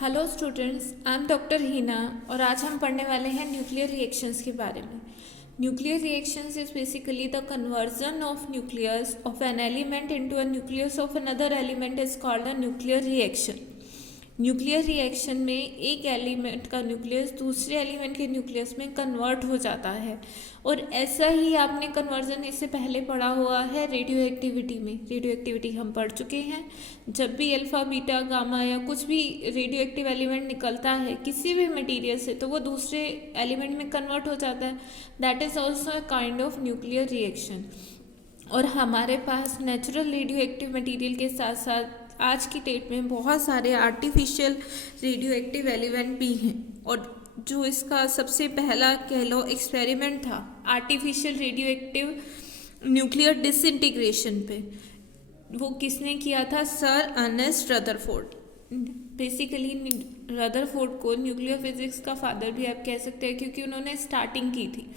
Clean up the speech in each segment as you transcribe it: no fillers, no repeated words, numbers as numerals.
Hello students, I am doctor Heena और आज हम पढ़ने वाले हैं न्यूक्लियर रिएक्शंस के बारे में। Nuclear reactions is basically the conversion of nucleus of an element into a nucleus of another element is called a nuclear reaction. Nuclear reaction में एक एलिमेंट का न्यूक्लियस दूसरे एलिमेंट के न्यूक्लियस में कन्वर्ट हो जाता है और ऐसा ही आपने कन्वर्जन इससे पहले पढ़ा हुआ है रेडियो एक्टिविटी में। रेडियो एक्टिविटी हम पढ़ चुके हैं। जब भी अल्फा बीटा गामा या कुछ भी रेडियो एक्टिव एलिमेंट निकलता है किसी भी मटेरियल से तो वो दूसरे एलिमेंट में कन्वर्ट हो जाता है। That is also a kind of nuclear reaction. और हमारे पास नेचुरल रेडियो एक्टिव मटीरियल के साथ साथ आज की डेट में बहुत सारे आर्टिफिशियल रेडियो एक्टिव एलिमेंट भी हैं। और जो इसका सबसे पहला कह लो एक्सपेरिमेंट था artificial radioactive nuclear disintegration पे, वो किसने किया था? Sir Ernest Rutherford. Basically Rutherford को न्यूक्लियर फिजिक्स का फादर भी आप कह सकते हैं क्योंकि उन्होंने स्टार्टिंग की थी।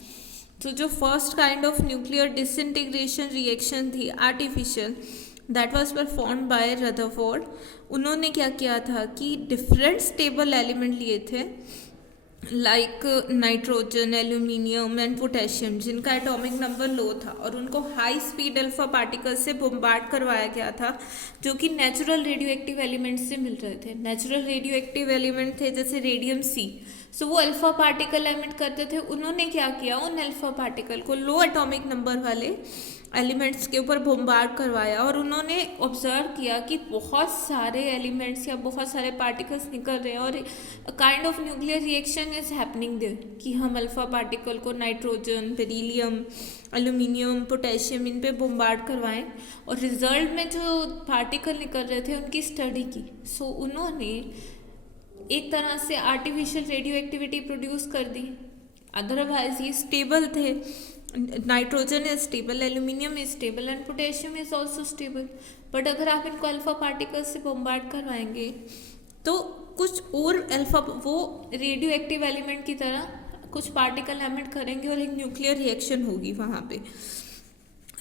तो जो first kind of nuclear disintegration reaction थी artificial, that was performed by Rutherford. उन्होंने क्या किया था कि डिफरेंट स्टेबल एलिमेंट लिए थे like nitrogen, aluminium and potassium, जिनका एटॉमिक नंबर लो था, और उनको हाई स्पीड अल्फा पार्टिकल से बम्बार्ड करवाया गया था जो कि नेचुरल रेडियो एक्टिव एलिमेंट से मिल रहे थे। नेचुरल रेडियो एक्टिव एलिमेंट थे जैसे रेडियम सी, सो वो अल्फा पार्टिकल एमिट करते थे। उन्होंने क्या किया, उन अल्फा पार्टिकल को लो एटॉमिक नंबर वाले एलिमेंट्स के ऊपर बम्बार्ड करवाया और उन्होंने ऑब्जर्व किया कि बहुत सारे एलिमेंट्स या बहुत सारे पार्टिकल्स निकल रहे हैं और kind of nuclear reaction is happening there कि हम अल्फा पार्टिकल को नाइट्रोजन, बेरिलियम, एल्यूमिनियम, पोटेशियम इन पे बम्बार्ड करवाएं और रिजल्ट में जो पार्टिकल निकल रहे थे उनकी स्टडी की। सो उन्होंने एक तरह से आर्टिफिशियल रेडियो एक्टिविटी प्रोड्यूस कर दी। अदरवाइज ये स्टेबल थे। Nitrogen is stable, aluminium is stable and potassium is also stable. But अगर आप इनको अल्फा पार्टिकल से बम्बार्ड करवाएंगे तो कुछ और अल्फा वो रेडियो एक्टिव एलिमेंट की तरह कुछ पार्टिकल एमिट करेंगे और एक न्यूक्लियर रिएक्शन होगी वहाँ पे।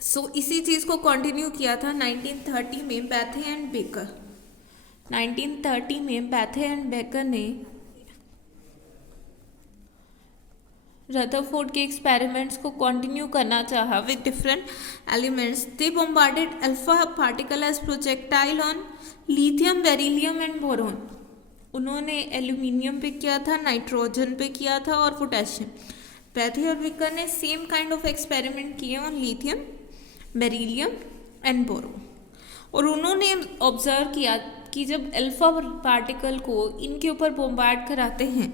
सो इसी चीज़ को कंटिन्यू किया था 1930 में बैथे एंड बेकर। 1930 में बैथे एंड बेकर ने रदरफोर्ड के एक्सपेरिमेंट्स को कंटिन्यू करना चाहा with different elements. They bombarded alpha particle as projectile on lithium, beryllium and boron. उन्होंने एल्यूमिनियम पे किया था, नाइट्रोजन पे किया था और पोटेशियम। बैथे और बेकर ने सेम काइंड ऑफ एक्सपेरिमेंट किए on lithium, beryllium and boron. और उन्होंने ऑब्जर्व किया कि जब अल्फा पार्टिकल को इनके ऊपर बम्बार्ड कराते हैं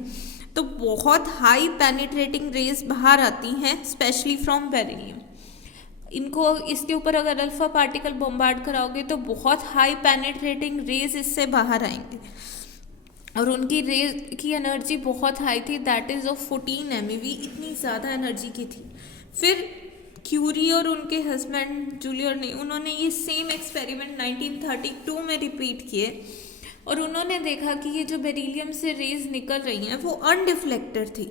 तो बहुत हाई पेनिट्रेटिंग रेज बाहर आती हैं, स्पेशली फ्रॉम बेरिलियम। इनको इसके ऊपर अगर अल्फा पार्टिकल बम्बार्ड कराओगे तो बहुत हाई पेनिट्रेटिंग रेज इससे बाहर आएंगे और उनकी रेज की एनर्जी बहुत हाई थी, दैट इज ऑफ 14 MeV। इतनी ज़्यादा एनर्जी की थी। फिर क्यूरी और उनके हस्बैंड जूलियर ने उन्होंने ये सेम एक्सपेरिमेंट 1932 में रिपीट किए और उन्होंने देखा कि ये जो बेरिलियम से रेज निकल रही हैं वो अनडिफ्लेक्टेड थी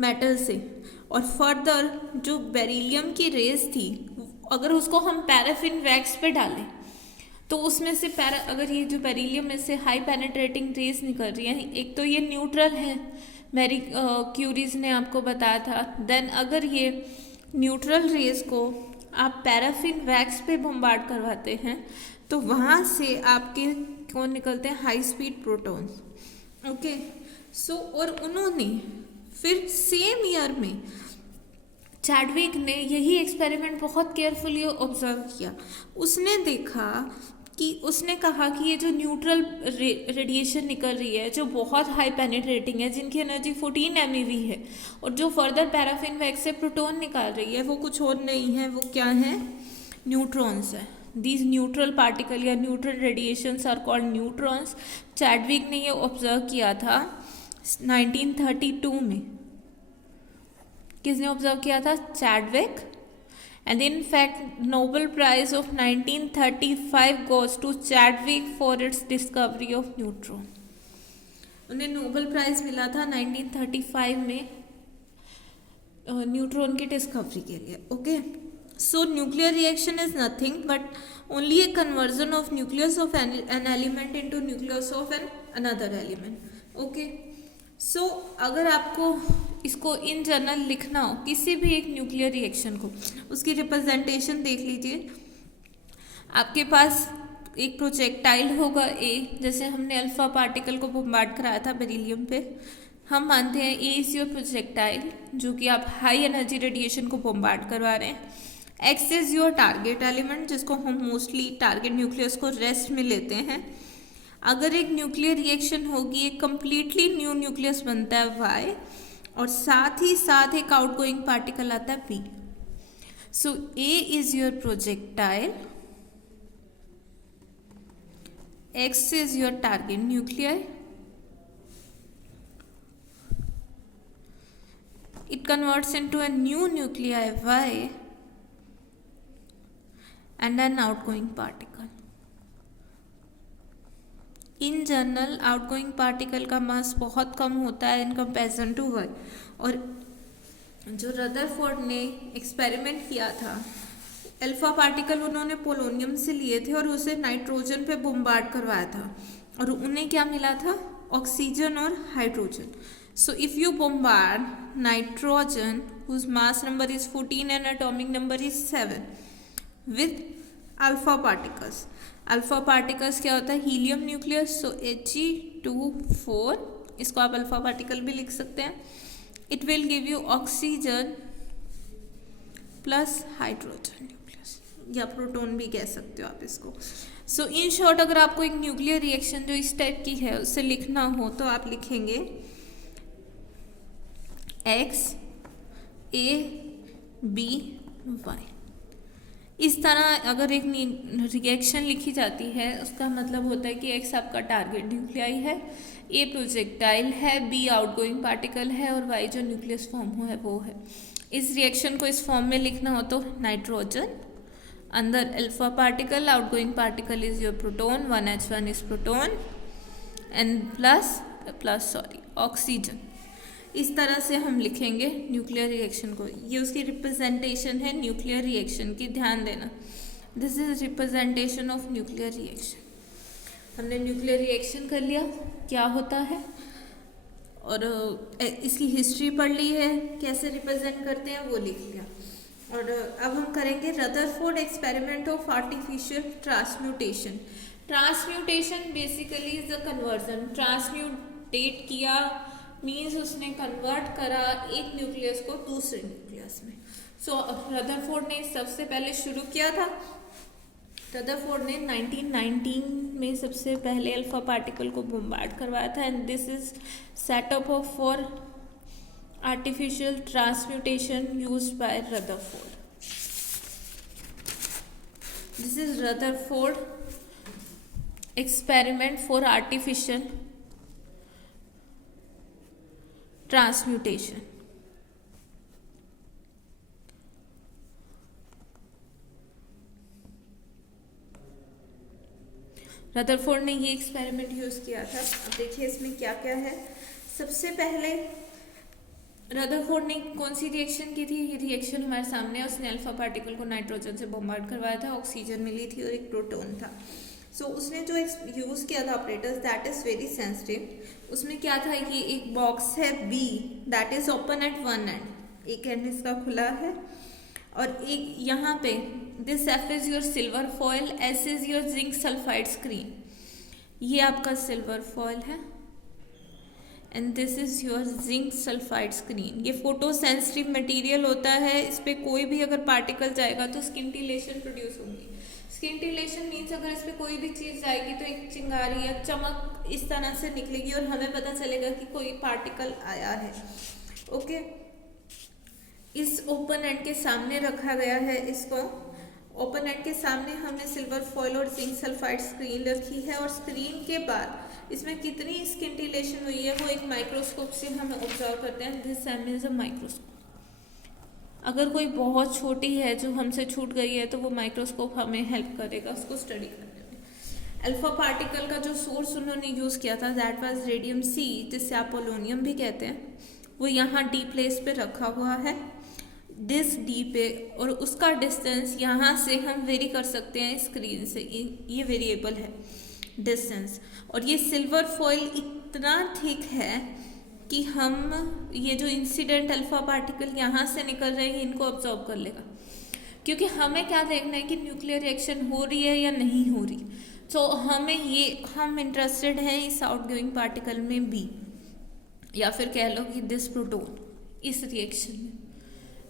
मेटल से। और फर्दर जो बेरिलियम की रेज थी अगर उसको हम पैराफिन वैक्स पे डालें तो उसमें से अगर ये जो बेरिलियम में से हाई पेनिट्रेटिंग रेज निकल रही हैं, एक तो ये न्यूट्रल है, मैरी क्यूरीज ने आपको बताया था। देन अगर ये न्यूट्रल रेज को आप पैराफिन वैक्स पे बम्बार्ड करवाते हैं तो वहाँ से आपके कौन निकलते हैं? High speed protons. ओके, सो और उन्होंने फिर सेम ईयर में चैडविक ने यही एक्सपेरिमेंट बहुत केयरफुली ऑब्जर्व किया। उसने देखा कि उसने कहा कि ये जो न्यूट्रल रेडिएशन निकल रही है जो बहुत हाई पेनिट्रेटिंग है, जिनकी एनर्जी 14 MeV है, और जो फर्दर पैराफिन वैक्स से प्रोटॉन निकाल रही है वो कुछ और नहीं है, वो क्या है? न्यूट्रॉन्स है। These neutral particle या neutral radiations are called neutrons। Chadwick ने ये ऑब्जर्व किया था 1932 में। किसने ऑब्जर्व किया था? Chadwick. And in fact Nobel prize of 1935 goes to Chadwick for its discovery of neutron. उन्हें नोबेल प्राइज मिला था 1935 में न्यूट्रॉन की डिस्कवरी के लिए। Okay, so nuclear reaction is nothing but only a conversion of nucleus of an element into nucleus of another element. Okay, so अगर आपको इसको इन जनरल लिखना हो किसी भी एक न्यूक्लियर रिएक्शन को, उसकी रिप्रेजेंटेशन देख लीजिए. आपके पास एक प्रोजेक्टाइल होगा ए, जैसे हमने अल्फा पार्टिकल को बम्बार्ड कराया था बेरिलियम पे. हम मानते हैं ए इज योर प्रोजेक्टाइल, जो कि आप हाई एनर्जी रेडिएशन को बम्बार्ड करवा रहे हैं. X is your target element, जिसको हम मोस्टली टारगेट न्यूक्लियस को रेस्ट में लेते हैं. अगर एक न्यूक्लियर रिएक्शन होगी, एक कंप्लीटली न्यू न्यूक्लियस बनता है वाई, और साथ ही साथ एक आउटगोइंग पार्टिकल आता है P. So A is your projectile, x is your target nuclear. It converts into a new nuclei Y and an outgoing particle. In general, outgoing particle का मास बहुत कम होता है in comparison to Y. और जो Rutherford ने experiment किया था, alpha particle उन्होंने पोलोनियम से लिए थे और उसे नाइट्रोजन पे बम्बार्ड करवाया था, और उन्हें क्या मिला था? ऑक्सीजन और hydrogen. So if you bombard nitrogen, whose mass number is 14 and atomic number is 7, with alpha particles क्या होता है? Helium nucleus. So He2 4, इसको आप अल्फा पार्टिकल भी लिख सकते हैं. It will give you oxygen plus hydrogen nucleus, या प्रोटॉन भी कह सकते हो आप इसको. So in short, अगर आपको एक न्यूक्लियर रिएक्शन जो इस टाइप की है उससे लिखना हो तो आप लिखेंगे एक्स ए बी वाई. इस तरह अगर एक रिएक्शन लिखी जाती है, उसका मतलब होता है कि एक्स आपका टारगेट न्यूक्लियाई है, ए प्रोजेक्टाइल है, बी आउटगोइंग पार्टिकल है, और वाई जो न्यूक्लियस फॉर्म हो है वो है. इस रिएक्शन को इस फॉर्म में लिखना हो तो नाइट्रोजन, अंदर alpha particle, outgoing particle is your proton, 1H1 is proton, and plus oxygen. इस तरह से हम लिखेंगे न्यूक्लियर रिएक्शन को. ये उसकी रिप्रेजेंटेशन है न्यूक्लियर रिएक्शन की, ध्यान देना. This is representation of nuclear reaction. हमने न्यूक्लियर रिएक्शन कर लिया, क्या होता है, और इसकी हिस्ट्री पढ़ ली है, कैसे रिप्रेजेंट करते हैं वो लिख लिया. और अब हम करेंगे Rutherford experiment of artificial transmutation. Transmutation basically is the conversion. Transmutate किया मीन्स उसने कन्वर्ट करा एक न्यूक्लियस को दूसरे न्यूक्लियस में. सो रदरफोर्ड ने सबसे पहले शुरू किया था. रदरफोर्ड ने 1919 में सबसे पहले अल्फा पार्टिकल को बम्बार्ड करवाया था, and this is setup of for artificial transmutation used by Rutherford. This is Rutherford experiment for artificial transmutation. Rutherford ने ये एक्सपेरिमेंट यूज किया था. अब देखिए इसमें क्या क्या है. सबसे पहले रदरफोर्ड ने कौन सी रिएक्शन की थी? ये रिएक्शन हमारे सामने है. उसने अल्फा पार्टिकल को नाइट्रोजन से बम्बार्ड करवाया था, ऑक्सीजन मिली थी और एक प्रोटॉन था. सो उसने जो यूज़ किया था operators, that is very sensitive. उसमें क्या था कि एक बॉक्स है B, that is open at one end, एक एंड इसका खुला है, और एक यहाँ पे this F is your silver foil, S is your zinc sulphide screen. ये आपका सिल्वर फॉयल है, and this is your zinc sulphide screen. ये फोटो सेंसिटिव मटेरियल होता है. इस पर कोई भी अगर पार्टिकल जाएगा तो स्किंटिलेशन प्रोड्यूस होगी. स्किंटिलेशन मीन्स अगर इस पर कोई भी चीज़ जाएगी तो एक चिंगारी या चमक इस तरह से निकलेगी और हमें पता चलेगा कि कोई पार्टिकल आया है. ओके, इस ओपन एंड के सामने रखा गया है. इसको ओपन एंड के सामने हमने सिल्वर फॉयल और जिंक सल्फाइड स्क्रीन रखी है, और स्क्रीन के बाद इसमें कितनी स्किंटिलेशन हुई है वो एक माइक्रोस्कोप से हम ऑब्जर्व करते हैं. This is a microscope. अगर कोई बहुत छोटी है जो हमसे छूट गई है तो वो माइक्रोस्कोप हमें हेल्प करेगा उसको स्टडी करने में. अल्फा पार्टिकल का जो सोर्स उन्होंने यूज़ किया था दैट वाज रेडियम सी, जिससे आप पोलोनियम भी कहते हैं. वो यहाँ डी प्लेस पे रखा हुआ है. दिस डी पे, और उसका डिस्टेंस यहाँ से हम वेरी कर सकते हैं स्क्रीन से, ये वेरिएबल है डिस्टेंस। और ये सिल्वर फॉइल इतना थिक है कि हम ये जो इंसिडेंट अल्फा पार्टिकल यहाँ से निकल रहे हैं इनको ऑब्जॉर्व कर लेगा, क्योंकि हमें क्या देखना है कि न्यूक्लियर रिएक्शन हो रही है या नहीं हो रही। तो हम इंटरेस्टेड हैं इस आउटगोइंग पार्टिकल में बी, या फिर कह लो कि दिस प्रोटोन इस रिएक्शन में।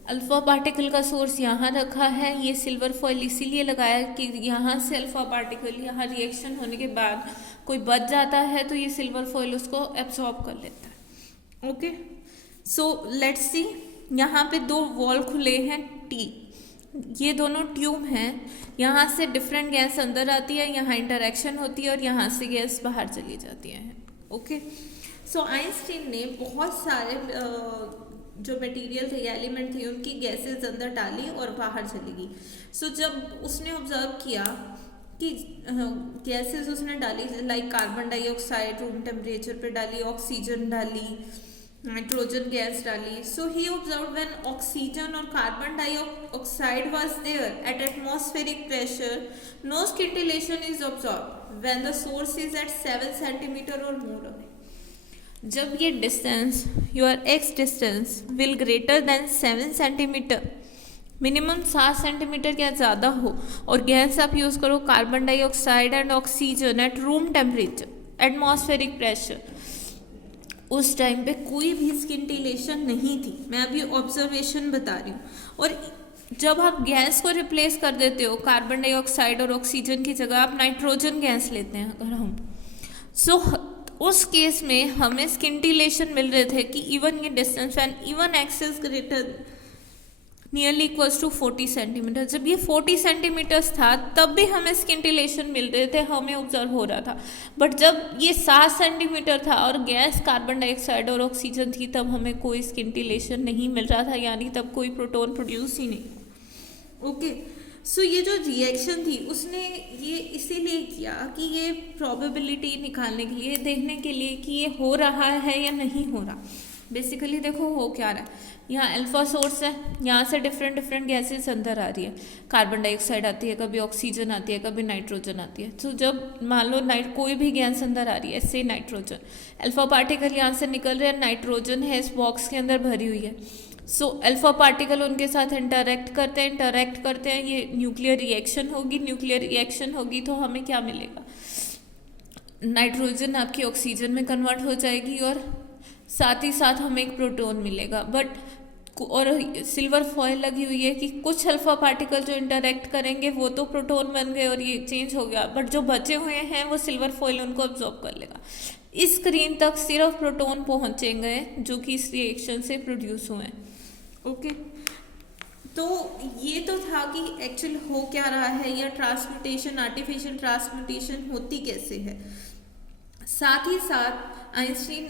अल्फा पार्टिकल का सोर्स यहाँ रखा है, ये सिल्वर फॉइल इसीलिए लगाया कि यहाँ से अल्फा पार्टिकल यहाँ रिएक्शन होने के बाद कोई बच जाता है तो ये सिल्वर फॉइल उसको एब्सॉर्ब कर लेता है। ओके, सो लेट्स सी, यहाँ पे दो वॉल खुले हैं टी, ये दोनों ट्यूब हैं, यहाँ से डिफरेंट गैस अंदर आती है, यहाँ इंटरेक्शन होती है और यहाँ से गैस बाहर चली जाती है। ओके, सो आइंस्टीन ने बहुत सारे जो मटेरियल थे, एलिमेंट थे, उनकी गैसेस अंदर डाली और बाहर चली गई। सो जब उसने ऑब्जर्व किया कि गैसेस उसने डाली like carbon dioxide room temperature पे डाली, ऑक्सीजन डाली, नाइट्रोजन गैस डाली। So he observe when oxygen और carbon dioxide was there at atmospheric pressure, no scintillation is observe when the source is at 7 centimetre और more away. जब ये distance, your x distance will greater than 7 centimetre, minimum 7 centimetre या ज़्यादा हो, और gas आप use करो carbon dioxide and oxygen at room temperature atmospheric pressure, उस टाइम पे कोई भी स्किंटिलेशन नहीं थी। मैं अभी ऑब्जर्वेशन बता रही हूँ। और जब आप गैस को रिप्लेस कर देते हो, कार्बन डाइऑक्साइड और ऑक्सीजन की जगह आप नाइट्रोजन गैस लेते हैं अगर हम, सो उस केस में हमें स्किंटिलेशन मिल रहे थे कि इवन ये distance and even excess greater nearly equals to 40 centimetre. जब ये 40 सेंटीमीटर्स था तब भी हमें स्किंटिलेशन मिल रहे थे, हमें ऑब्जर्व हो रहा था। बट जब ये 7 सेंटीमीटर था और गैस कार्बन डाइऑक्साइड और ऑक्सीजन थी तब हमें कोई स्किंटिलेशन नहीं मिल रहा था, यानी तब कोई प्रोटॉन प्रोड्यूस ही नहीं। ओके, सो ये जो रिएक्शन थी उसने ये इसीलिए किया कि ये प्रोबेबिलिटी निकालने के लिए, देखने के लिए कि ये हो रहा है या नहीं हो रहा। बेसिकली देखो हो क्या रहा है, यहाँ अल्फा सोर्स है, यहाँ से डिफरेंट गैसेस अंदर आ रही है, कार्बन डाइऑक्साइड आती है, कभी ऑक्सीजन आती है, कभी नाइट्रोजन आती है। तो जब मान लो कोई भी गैस अंदर आ रही है, ऐसे नाइट्रोजन, अल्फा पार्टिकल यहाँ से निकल रहे हैं, नाइट्रोजन है इस बॉक्स के अंदर भरी हुई है। सो अल्फा पार्टिकल उनके साथ इंटरेक्ट करते हैं, ये न्यूक्लियर रिएक्शन होगी तो हमें क्या मिलेगा, नाइट्रोजन आपकी ऑक्सीजन में कन्वर्ट हो जाएगी और साथ ही साथ हमें एक प्रोटॉन मिलेगा। बट और सिल्वर फॉइल लगी हुई है कि कुछ अल्फा पार्टिकल जो इंटरेक्ट करेंगे वो तो प्रोटॉन बन गए और ये चेंज हो गया, बट जो बचे हुए हैं वो सिल्वर फॉइल उनको अब्जॉर्ब कर लेगा। इस स्क्रीन तक सिर्फ प्रोटॉन पहुंचेंगे जो कि इस रिएक्शन से प्रोड्यूस हुए हैं। ओके, तो ये तो था कि एक्चुअल हो क्या रहा है, या ट्रांसम्यूटेशन, आर्टिफिशियल ट्रांसम्यूटेशन होती कैसे है। साथ ही साथ आइंस्टीन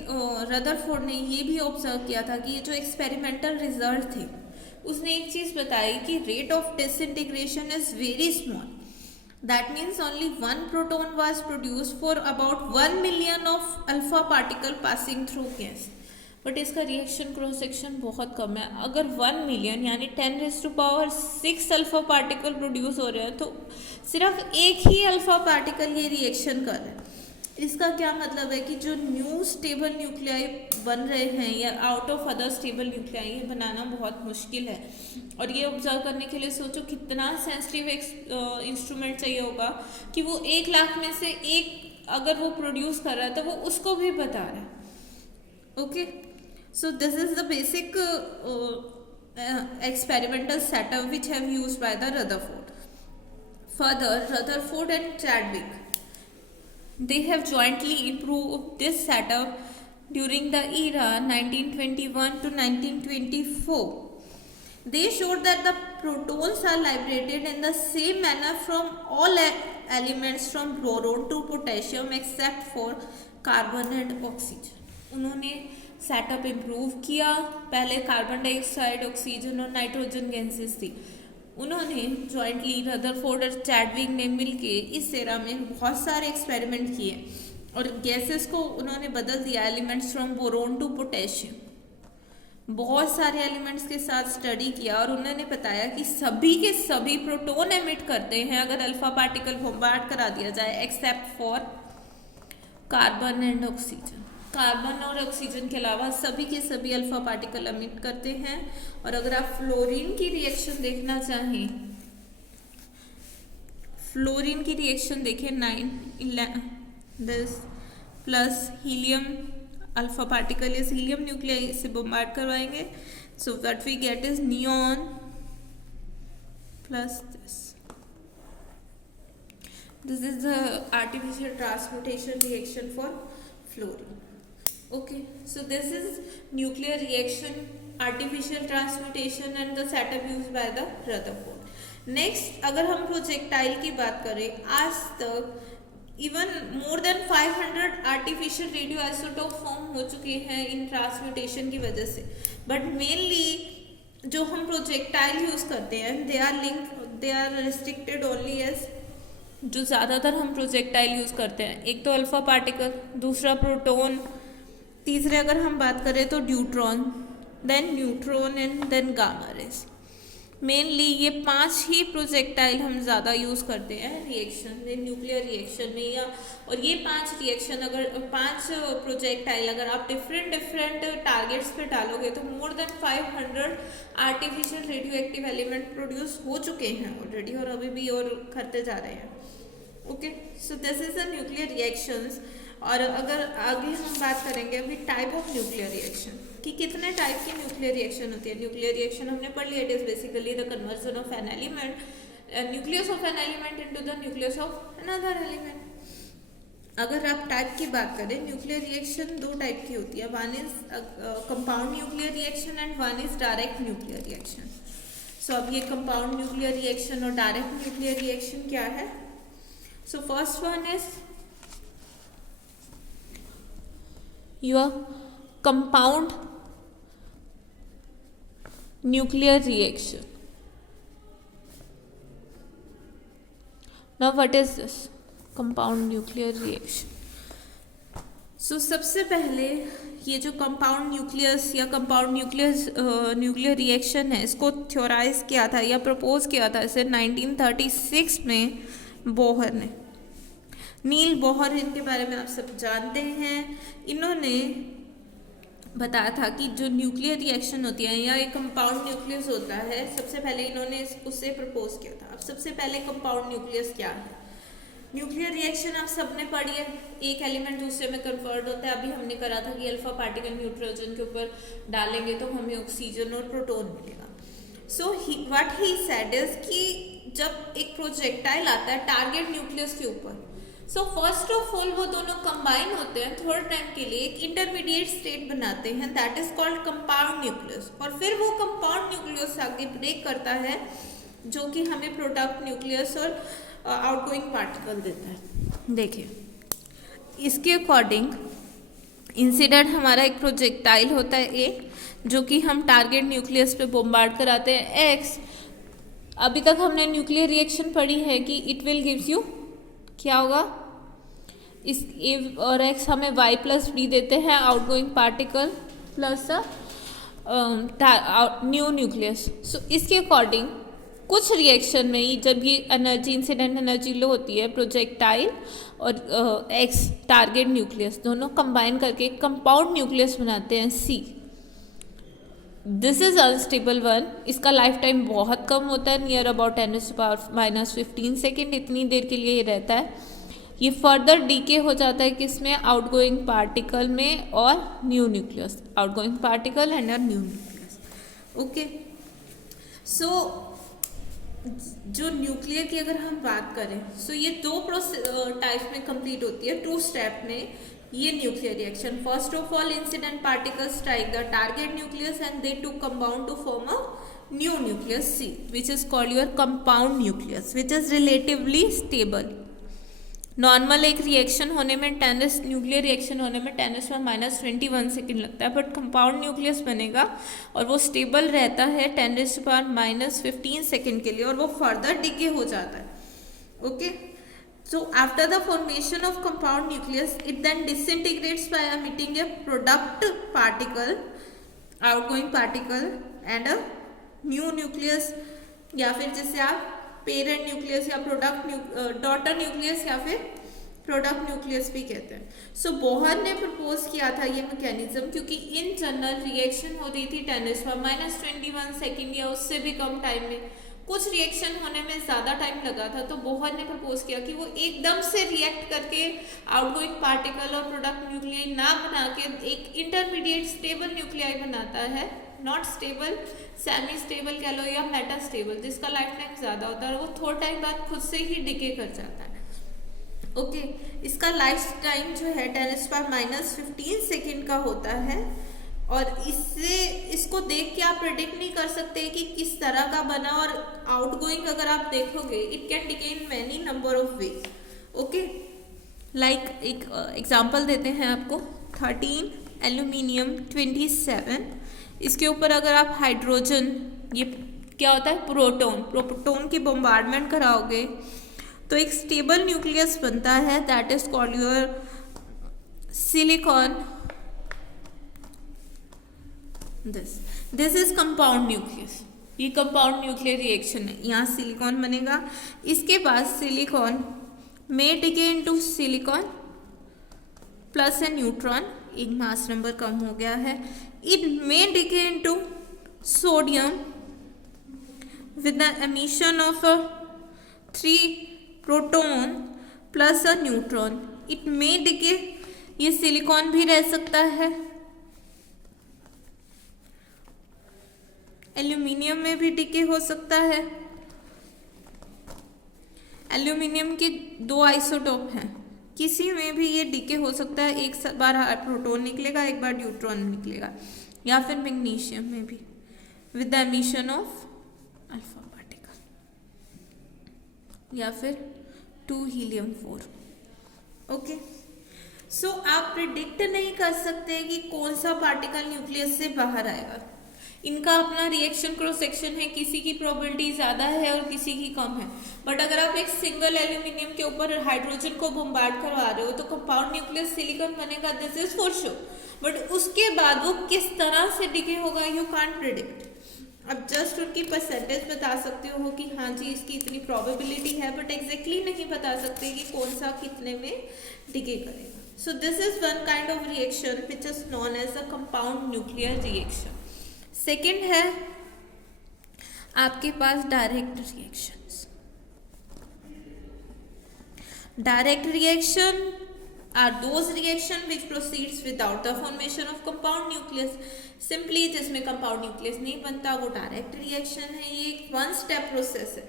रदरफोर्ड ने ये भी ऑब्जर्व किया था कि ये जो एक्सपेरिमेंटल रिजल्ट थे उसने एक चीज़ बताई कि rate of disintegration is very small, that means only 1 proton was produce for about 1 million of alpha particle passing through gas. But इसका रिएक्शन क्रॉस सेक्शन बहुत कम है। अगर 1 मिलियन यानी 10⁶ अल्फा पार्टिकल प्रोड्यूस हो रहे हैं तो सिर्फ एक ही अल्फा पार्टिकल ये रिएक्शन कर रहे हैं। इसका क्या मतलब है कि जो न्यू स्टेबल न्यूक्लियाई बन रहे हैं या out of other stable nuclei, ये बनाना बहुत मुश्किल है। और ये ऑब्जर्व करने के लिए सोचो कितना सेंसिटिव इंस्ट्रूमेंट चाहिए होगा कि वो 1 लाख में से एक अगर वो प्रोड्यूस कर रहा है तो वो उसको भी बता रहा है। Okay, so this is the basic experimental setup which have used by the Rutherford. Further, Rutherford and Chadwick, they have jointly improved this setup during the era 1921 to 1924. They showed that the protons are liberated in the same manner from all elements from boron to potassium except for carbon and oxygen. उन्होंने setup improve किया। पहले carbon dioxide, oxygen और nitrogen gases थी, उन्होंने jointly Rutherford और Chadwick ने मिलके इस एरा में बहुत सारे एक्सपेरिमेंट किए और गैसेस को उन्होंने बदल दिया, elements from boron to potassium. बहुत सारे एलिमेंट्स के साथ स्टडी किया और उन्होंने बताया कि सभी के सभी प्रोटॉन एमिट करते हैं अगर अल्फा पार्टिकल बॉम्बार्ड करा दिया जाए, except for carbon and oxygen. Carbon और ऑक्सीजन के अलावा सभी के सभी अल्फा पार्टिकल एमिट करते हैं। और अगर आप फ्लोरीन की रिएक्शन देखना चाहें, फ्लोरीन की रिएक्शन देखें 9 प्लस हीलियम अल्फा पार्टिकल इस हीलियम न्यूक्लियाई से बोम्बार्ड करवाएंगे, so what we get is neon plus this is the artificial transportation reaction for fluorine. Okay, so this is nuclear reaction, artificial transportation and the setup used by the Rutherford. Next अगर हम projectile की बात करें, आज तक even more than 500 artificial radio isotope form हो चुके हैं इन ट्रांसम्यूटेशन की वजह से, बट मेनली जो हम प्रोजेक्टाइल यूज करते हैं they are restricted only as, जो ज़्यादातर हम प्रोजेक्टाइल यूज करते हैं, एक तो अल्फा पार्टिकल, दूसरा प्रोटॉन, तीसरे अगर हम बात करें तो deuteron, then neutron and then gamma rays. Mainly ये 5 ही प्रोजेक्टाइल हम ज़्यादा यूज़ करते हैं रिएक्शन में, न्यूक्लियर रिएक्शन में या, और ये 5 रिएक्शन अगर 5 प्रोजेक्टाइल अगर आप डिफरेंट टारगेट्स पे डालोगे तो मोर than 500 artificial radio active element produce हो चुके हैं ऑलरेडी और अभी भी और करते जा रहे हैं। Okay, so this is the nuclear reactions. और अगर आगे हम बात करेंगे अभी टाइप ऑफ न्यूक्लियर रिएक्शन कि कितने टाइप की न्यूक्लियर रिएक्शन होती है। न्यूक्लियर रिएक्शन हमने पढ़ लिया, it is basically the conversion of an element, nucleus of an element into the nucleus of another element. अगर आप टाइप की बात करें, न्यूक्लियर रिएक्शन 2 टाइप की होती है, one is compound nuclear reaction and one is direct nuclear reaction. So अब ये कंपाउंड न्यूक्लियर रिएक्शन और डायरेक्ट न्यूक्लियर रिएक्शन क्या है? So first one is your compound nuclear reaction. Now what is this compound nuclear reaction? So सबसे पहले ये जो compound nucleus या कंपाउंड न्यूक्लियर रिएक्शन है, इसको थ्योराइज किया था या प्रपोज किया था इसे 1936 में बोहर ने। नील बोहर, इनके बारे में आप सब जानते हैं। इन्होंने बताया था कि जो न्यूक्लियर रिएक्शन होती है या एक कंपाउंड न्यूक्लियस होता है, सबसे पहले इन्होंने उससे प्रपोज किया था। अब सबसे पहले कंपाउंड न्यूक्लियस क्या है? न्यूक्लियर रिएक्शन आप सबने पढ़ी है, एक एलिमेंट दूसरे में कन्वर्ट होता है। अभी हमने करा था कि अल्फा पार्टिकल न्यूट्रोजन के ऊपर डालेंगे तो हमें ऑक्सीजन और प्रोटॉन मिलेगा। So what he said is कि जब एक प्रोजेक्टाइल आता है टारगेट न्यूक्लियस के ऊपर, सो फर्स्ट ऑफ ऑल वो दोनों कंबाइन होते हैं, थर्ड टाइम के लिए एक इंटरमीडिएट स्टेट बनाते हैं, that is called compound nucleus. और फिर वो कंपाउंड न्यूक्लियस आगे ब्रेक करता है जो कि हमें प्रोडक्ट न्यूक्लियस और आउटगोइंग पार्टिकल देता है। देखिए, इसके अकॉर्डिंग इंसिडेंट हमारा एक प्रोजेक्टाइल होता है ए, जो कि हम टारगेट न्यूक्लियस पे बोम्बार्ड कराते हैं एक्स। अभी तक हमने न्यूक्लियर रिएक्शन पढ़ी है कि इट विल गिव्स यू, क्या होगा, इस ए और एक्स हमें वाई प्लस डी देते हैं, outgoing particle plus new nucleus. So इसके अकॉर्डिंग कुछ रिएक्शन में ही जब ये एनर्जी, इंसिडेंट एनर्जी लो होती है, प्रोजेक्टाइल और एक्स टारगेट न्यूक्लियस दोनों कंबाइन करके कंपाउंड न्यूक्लियस बनाते हैं सी। दिस इज अनस्टेबल वन, इसका लाइफ टाइम बहुत कम होता है, नियर अबाउट 10⁻⁻15 सेकेंड, इतनी देर के लिए ये रहता है। ये फर्दर डीके हो जाता है किसमें, आउटगोइंग पार्टिकल में और new nucleus, outgoing particle and new nucleus. Okay, so जो न्यूक्लियर की अगर हम बात करें, सो ये 2 टाइप में कंप्लीट होती है, 2 स्टेप में ये nuclear reaction. First of all incident particles strike the target nucleus and they to compound to form a new nucleus C, which is called your compound nucleus, which is relatively stable. Normal एक reaction होने में nuclear reaction होने में 10⁻⁻21 second लगता है, but compound nucleus बनेगा और वो स्टेबल रहता है 10⁻⁻15 सेकेंड के लिए और वो फर्दर डिके हो जाता है। Okay, so after the formation of compound nucleus it then disintegrates by emitting a product particle outgoing particle and a new nucleus, या फिर जिसे आप पेरेंट न्यूक्लियस या प्रोडक्ट डॉटर न्यूक्लियस या फिर प्रोडक्ट न्यूक्लियस भी कहते हैं। सो बोहर ने प्रपोज किया था ये मैकेनिज्म, क्योंकि इन जनरल रिएक्शन हो रही थी 10⁻21 सेकेंड या उससे भी कम टाइम में। कुछ रिएक्शन होने में ज़्यादा टाइम लगा था, तो बोहर ने प्रपोज किया कि वो एकदम से रिएक्ट करके आउटगोइंग पार्टिकल और प्रोडक्ट न्यूक्लियाई ना बना के एक इंटरमीडिएट स्टेबल न्यूक्लियाई बनाता है, नॉट स्टेबल, सेमी स्टेबल कह लो या मेटा स्टेबल, जिसका लाइफ टाइम ज़्यादा होता है और वो थोड़ा टाइम बाद खुद से ही डिके कर जाता है। ओके, इसका लाइफ टाइम जो है 10⁻15 सेकेंड का होता है, और इसको देख के आप प्रेडिक्ट नहीं कर सकते कि किस तरह का बना, और आउटगोइंग अगर आप देखोगे it can decay in many number of ways. Okay, like एक एग्जांपल देते हैं आपको, 13 एल्यूमिनियम 27, इसके ऊपर अगर आप हाइड्रोजन, ये क्या होता है प्रोटोन की बम्बार्डमेंट कराओगे तो एक स्टेबल न्यूक्लियस बनता है, that is called your silicon. This is compound nucleus, ये कंपाउंड न्यूक्लियर रिएक्शन है, यहाँ सिलिकॉन बनेगा। इसके बाद सिलिकॉन में डिके इनटू सिलिकॉन प्लस ए न्यूट्रॉन, एक मास नंबर कम हो गया है। इट में decay into sodium with the emission of 3 proton plus a neutron. It में डिके, ये सिलिकॉन भी रह सकता है, एल्यूमिनियम में भी डिके हो सकता है। एल्यूमिनियम के 2 आइसोटोप हैं, किसी में भी ये डिके हो सकता है, एक बार प्रोटॉन निकलेगा, एक बार न्यूट्रॉन निकलेगा। या फिर मैग्नीशियम में भी with the emission of alpha particle, या फिर 2 हीलियम 4। ओके, सो आप प्रिडिक्ट नहीं कर सकते कि कौन सा पार्टिकल न्यूक्लियस से बाहर आएगा। इनका अपना रिएक्शन क्रॉस सेक्शन है, किसी की प्रोबेबिलिटी ज़्यादा है और किसी की कम है। बट अगर आप एक सिंगल एल्यूमिनियम के ऊपर हाइड्रोजन को बम्बार्ड करवा रहे हो तो कंपाउंड न्यूक्लियस सिलिकॉन बनेगा, this is for sure. But उसके बाद वो किस तरह से डिके होगा यू कांट प्रिडिक्ट। अब जस्ट उनकी परसेंटेज बता सकते हो कि हाँ जी इसकी इतनी प्रोबेबिलिटी है, बट एग्जैक्टली नहीं बता सकते कि कौन सा कितने में डिके करेगा। So this is one kind of reaction which is known as a compound nuclear reaction. Second है आपके पास direct reactions. Direct reaction are those reaction which proceeds without the formation of compound nucleus. Simply जिसमें compound nucleus नहीं बनता वो direct reaction है। ये एक 1 स्टेप प्रोसेस है,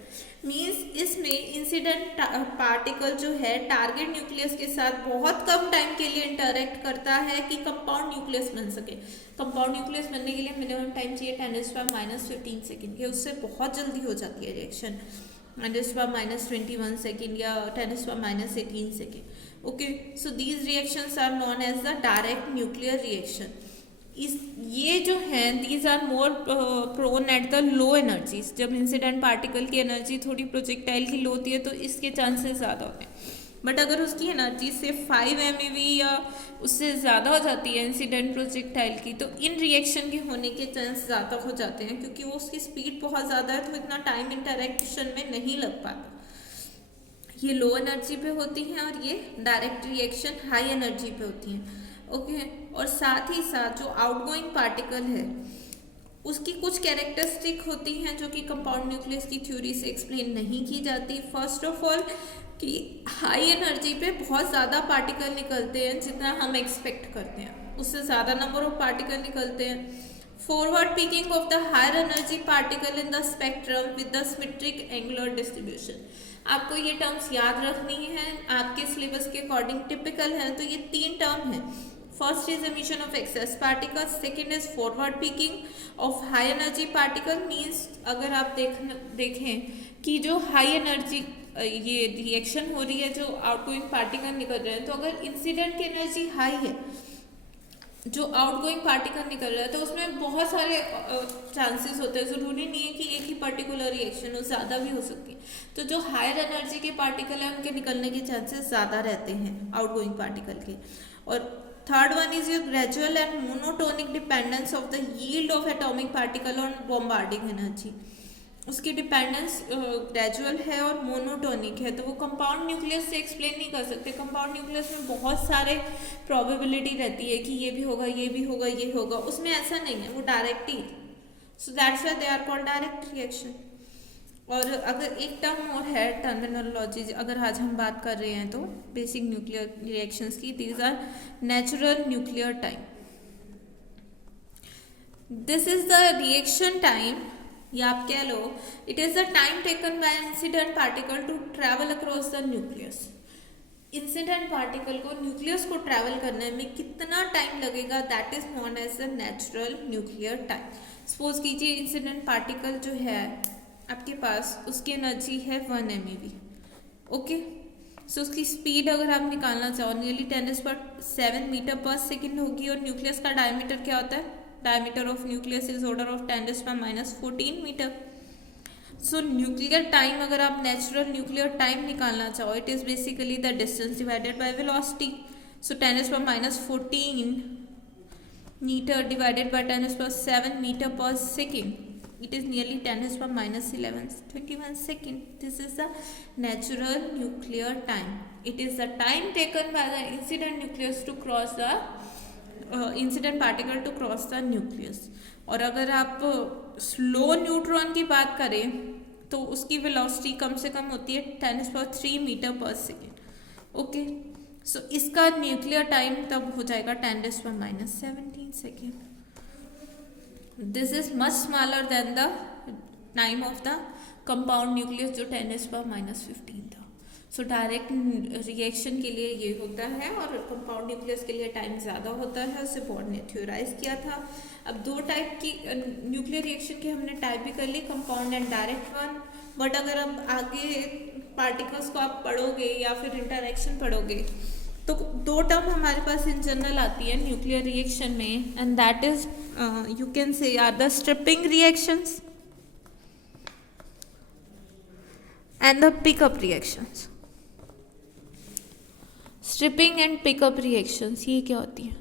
मीन्स इसमें इंसिडेंट पार्टिकल जो है टारगेट न्यूक्लियस के साथ बहुत कम टाइम के लिए इंटरेक्ट करता है कि कंपाउंड न्यूक्लियस बन सके। कंपाउंड न्यूक्लियस बनने के लिए मिनिमम टाइम चाहिए 10⁻⁻15 सेकेंड के, उससे बहुत जल्दी हो जाती है रिएक्शन 10⁻21 सेकेंड या 10⁻18 second. Okay, so these reactions are known as the direct nuclear reaction. ये जो हैं these are more prone at the low energies. जब इंसिडेंट पार्टिकल की एनर्जी थोड़ी प्रोजेक्टाइल की लो होती है तो इसके चांसेस ज़्यादा होते हैं। बट अगर उसकी एनर्जी से 5 MeV या उससे ज़्यादा हो जाती है इंसिडेंट प्रोजेक्टाइल की, तो इन रिएक्शन के होने के चांस ज़्यादा हो जाते हैं, क्योंकि वो उसकी स्पीड बहुत ज़्यादा है तो इतना टाइम इंटरेक्शन में नहीं लग पाता। ये लो एनर्जी पे होती हैं और ये डायरेक्ट रिएक्शन हाई एनर्जी पे होती हैं। ओके, और साथ ही साथ जो आउटगोइंग पार्टिकल है उसकी कुछ कैरेक्टरिस्टिक होती हैं जो कि कंपाउंड न्यूक्लियस की थ्योरी से एक्सप्लेन नहीं की जाती। फर्स्ट ऑफ ऑल कि हाई एनर्जी पे बहुत ज़्यादा पार्टिकल निकलते हैं, जितना हम एक्सपेक्ट करते हैं उससे ज़्यादा नंबर ऑफ पार्टिकल निकलते हैं। Forward peaking of the higher energy particle in the spectrum with the symmetric angular distribution. आपको ये टर्म्स याद रखनी है, आपके सिलेबस के अकॉर्डिंग टिपिकल है। तो ये 3 टर्म है, first is emission of excess particles, second is forward peaking of high energy particle. Means अगर आप देखें कि जो हाई एनर्जी ये रिएक्शन हो रही है, जो आउटगोइंग पार्टिकल निकल रहे हैं, तो अगर इंसिडेंट की एनर्जी हाई है, जो आउटगोइंग पार्टिकल निकल रहा है, तो उसमें बहुत सारे चांसेस होते हैं। ज़रूरी नहीं है कि एक ही पर्टिकुलर रिएक्शन हो, ज़्यादा भी हो सकती है। तो जो हायर एनर्जी के पार्टिकल हैं उनके निकलने के चांसेस ज़्यादा रहते हैं आउटगोइंग पार्टिकल के। और third one is your gradual and monotonic dependence of the yield of atomic particle on bombarding energy. उसकी डिपेंडेंस ग्रेजुअल है और मोनोटोनिक है, तो वो कंपाउंड न्यूक्लियस से एक्सप्लेन नहीं कर सकते। कंपाउंड न्यूक्लियस में बहुत सारे प्रोबेबिलिटी रहती है कि ये भी होगा, ये भी होगा, ये होगा, उसमें ऐसा नहीं है, वो डायरेक्ट ही। So that's why they are called direct reaction. और अगर एक टर्म और है टर्मिनोलॉजी, अगर आज हम बात कर रहे हैं तो बेसिक न्यूक्लियर रिएक्शंस की, these are natural nuclear time. This is the reaction time, या आप कह लो it is the time taken by incident particle to travel across the nucleus. Incident particle को न्यूक्लियस को ट्रैवल करने में कितना टाइम लगेगा, that is known as the natural nuclear time. Suppose कीजिए इंसिडेंट पार्टिकल जो है आपके पास, उसकी एनर्जी है 1 MeV, ओके। सो उसकी स्पीड अगर आप निकालना चाहो नियरली 10⁷ मीटर पर सेकेंड होगी, और न्यूक्लियस का डायमीटर क्या होता है, diameter of nucleus is order of 10⁻⁻14 metre. So nuclear time, अगर आप नेचुरल न्यूक्लियर टाइम निकालना चाहो, it is basically the distance divided by velocity. So 10⁻⁻14 metre divided by 10⁻7 metre per second, it is nearly 10⁻11 21 second. This is the natural nuclear time. It is the time taken by the incident nucleus to cross the incident particle to cross the nucleus. और अगर आप slow neutron की बात करें तो उसकी velocity कम से कम होती है 10⁻3 मीटर पर सेकेंड, ओके। सो इसका न्यूक्लियर टाइम तब हो जाएगा 10⁻17 second. This is much smaller than the time of the compound nucleus जो 10⁻15 था। सो डायरेक्ट रिएक्शन के लिए ये होता है, और कंपाउंड न्यूक्लियस के लिए टाइम ज़्यादा होता है, उसे बोर्ड ने थ्योराइज किया था। अब दो टाइप की न्यूक्लियर रिएक्शन की हमने टाइप भी कर ली, compound and direct one. But अगर अब आगे पार्टिकल्स को आप पढ़ोगे या फिर इंटरेक्शन पढ़ोगे तो दो टर्म हमारे पास इन जनरल आती है न्यूक्लियर रिएक्शन में, and that is you can say are the stripping reactions and the pickup reactions. Stripping and pickup reactions ये क्या होती है?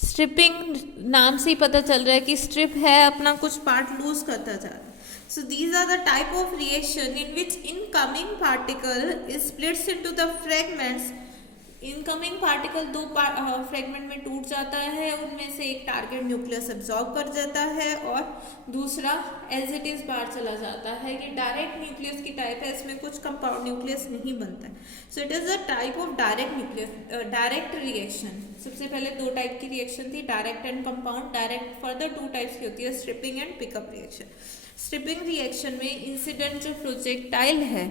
स्ट्रिपिंग नाम से ही पता चल रहा है कि स्ट्रिप है, अपना कुछ पार्ट लूज करता जा रहा है। So these are the type of reaction in which incoming particle is splits into the fragments. Incoming particle दो फ्रेगमेंट में टूट जाता है, उनमें से एक टारगेट न्यूक्लियस एब्जॉर्ब कर जाता है और दूसरा एज इट इज बाहर चला जाता है। ये डायरेक्ट न्यूक्लियस की टाइप है, इसमें कुछ कंपाउंड न्यूक्लियस नहीं बनता है। So it is a type of direct nucleus direct reaction. सबसे पहले दो टाइप की रिएक्शन थी, direct and compound. Direct further two types की होती है, stripping and pickup reaction. Stripping reaction में इंसिडेंट जो प्रोजेक्टाइल है,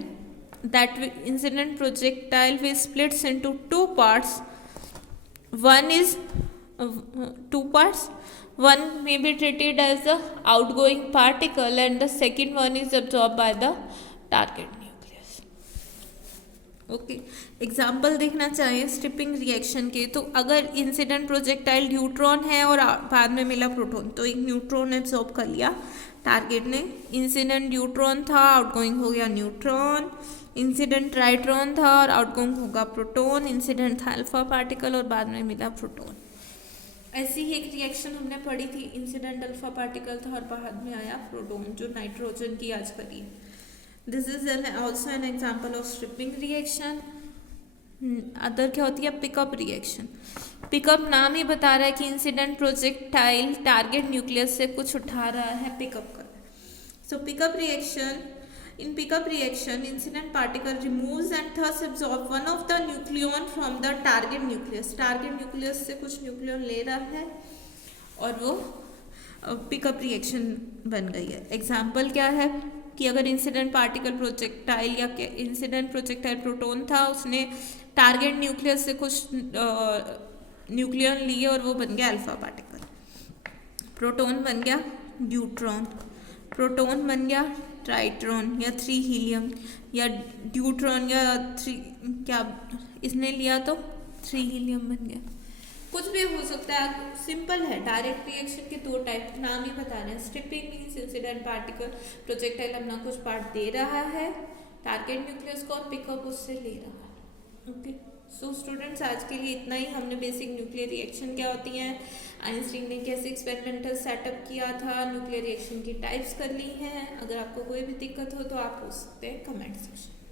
that incident projectile will splits into two parts. One is two parts. One may be treated as the outgoing particle and the second one is absorbed by the target nucleus. Okay, example देखना चाहिए striping reaction के, तो अगर incident projectile neutron है और बाद में मिला प्रोटॉन, तो एक न्यूट्रॉन एब्जॉर्ब कर लिया टारगेट ने। इंसिडेंट न्यूट्रॉन था, आउटगोइंग हो गया न्यूट्रॉन। इंसिडेंट ट्राइट्रॉन था और आउटगोइंग होगा प्रोटॉन। इंसिडेंट था अल्फा पार्टिकल और बाद में मिला प्रोटॉन। ऐसी ही एक रिएक्शन हमने पढ़ी थी, इंसिडेंट अल्फा पार्टिकल था और बाद में आया प्रोटॉन, जो नाइट्रोजन की आज करी है। This is also an example of stripping reaction. Other क्या होती है? Pickup reaction. पिकअप नाम ही बता रहा है कि इंसिडेंट प्रोजेक्टाइल टारगेट न्यूक्लियस से कुछ उठा रहा है, पिकअप कर रहा है। So pickup reaction, in pickup reaction incident particle removes and thus absorb one of the nucleon from the target nucleus. target nucleus से कुछ न्यूक्लियन ले रहा है और वो पिकअप रिएक्शन बन गई है। एग्जाम्पल क्या है कि अगर इंसिडेंट पार्टिकल प्रोजेक्टाइल या इंसिडेंट प्रोजेक्टाइल प्रोटॉन था, उसने टारगेट न्यूक्लियस से कुछ न्यूक्लियन लिए और वो बन गया अल्फा पार्टिकल। प्रोटॉन बन गया ड्यूट्रॉन, प्रोटॉन बन गया ट्राइट्रॉन या 3 हीलियम, या ड्यूट्रॉन या 3 क्या इसने लिया तो 3 हीलियम बन गया। कुछ भी हो सकता है, सिंपल है। डायरेक्ट रिएक्शन के दो टाइप नाम ही बता रहे हैं। Stripping means incident particle projectile अपना कुछ पार्ट दे रहा है टारगेट न्यूक्लियस को और पिकअप उससे ले रहा है। ओके, सो स्टूडेंट्स, आज के लिए इतना ही। हमने बेसिक न्यूक्लियर रिएक्शन क्या होती हैं, आइंस्टीन ने कैसे एक्सपेरिमेंटल सेटअप किया था, न्यूक्लियर रिएक्शन की टाइप्स कर ली हैं। अगर आपको कोई भी दिक्कत हो तो आप पूछ सकते हैं कमेंट सेक्शन।